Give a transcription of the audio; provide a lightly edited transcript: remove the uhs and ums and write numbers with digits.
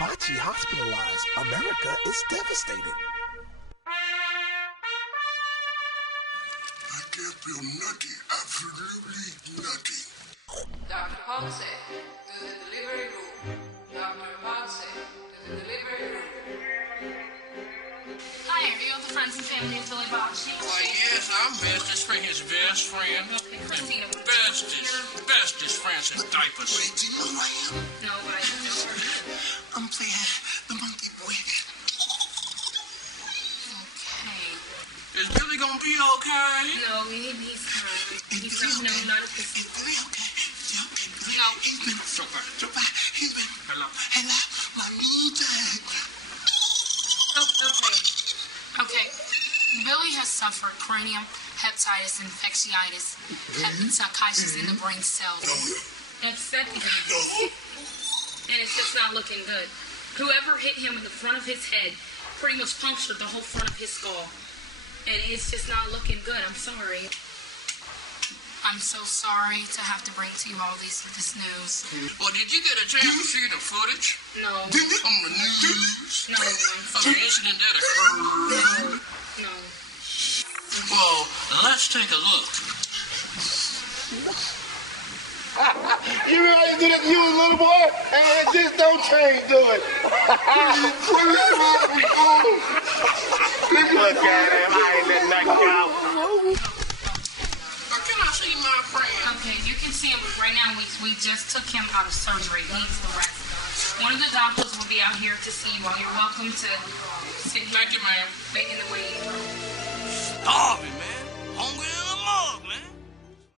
Bocce hospitalized. America is devastated. I can't feel nutty, absolutely nutty. Dr. Ponce, to the delivery room. Dr. Ponce, to the delivery room. Hi, are you the friends and family of Billy Bocce? Why, yes, I'm Mr. Springer's best friend. And Christina. Bestest friends in diapers. Wait, do you know who I am? No, but I don't know. I'm playing the monkey boy. Okay. Is Billy gonna be okay? No, he's fine. He's not, no, not at this. Is Billy okay? Is he okay? No. He's been so bad. He's been. Hello. My knee tag. Oh, okay. Billy has suffered cranium hepatitis infectiitis, hepatitis in the brain cells. Infected. And it's just not looking good. Whoever hit him in the front of his head pretty much punctured the whole front of his skull. And it's just not looking good. I'm sorry. I'm so sorry to have to bring to you all this news. Well, did you get a chance to see the footage? No. On the news? No. Of the incident that occurred? No. Well, let's take a look. You realize that you a little boy, and it just don't change, do it? Look at him, I ain't letting that go. Can I see my friend? Okay, you can see him right now. We just took him out of surgery. He's the rest. One of the doctors will be out here to see you all. You're welcome to sit here. Thank you, ma'am. Wait in the waiting room. Starving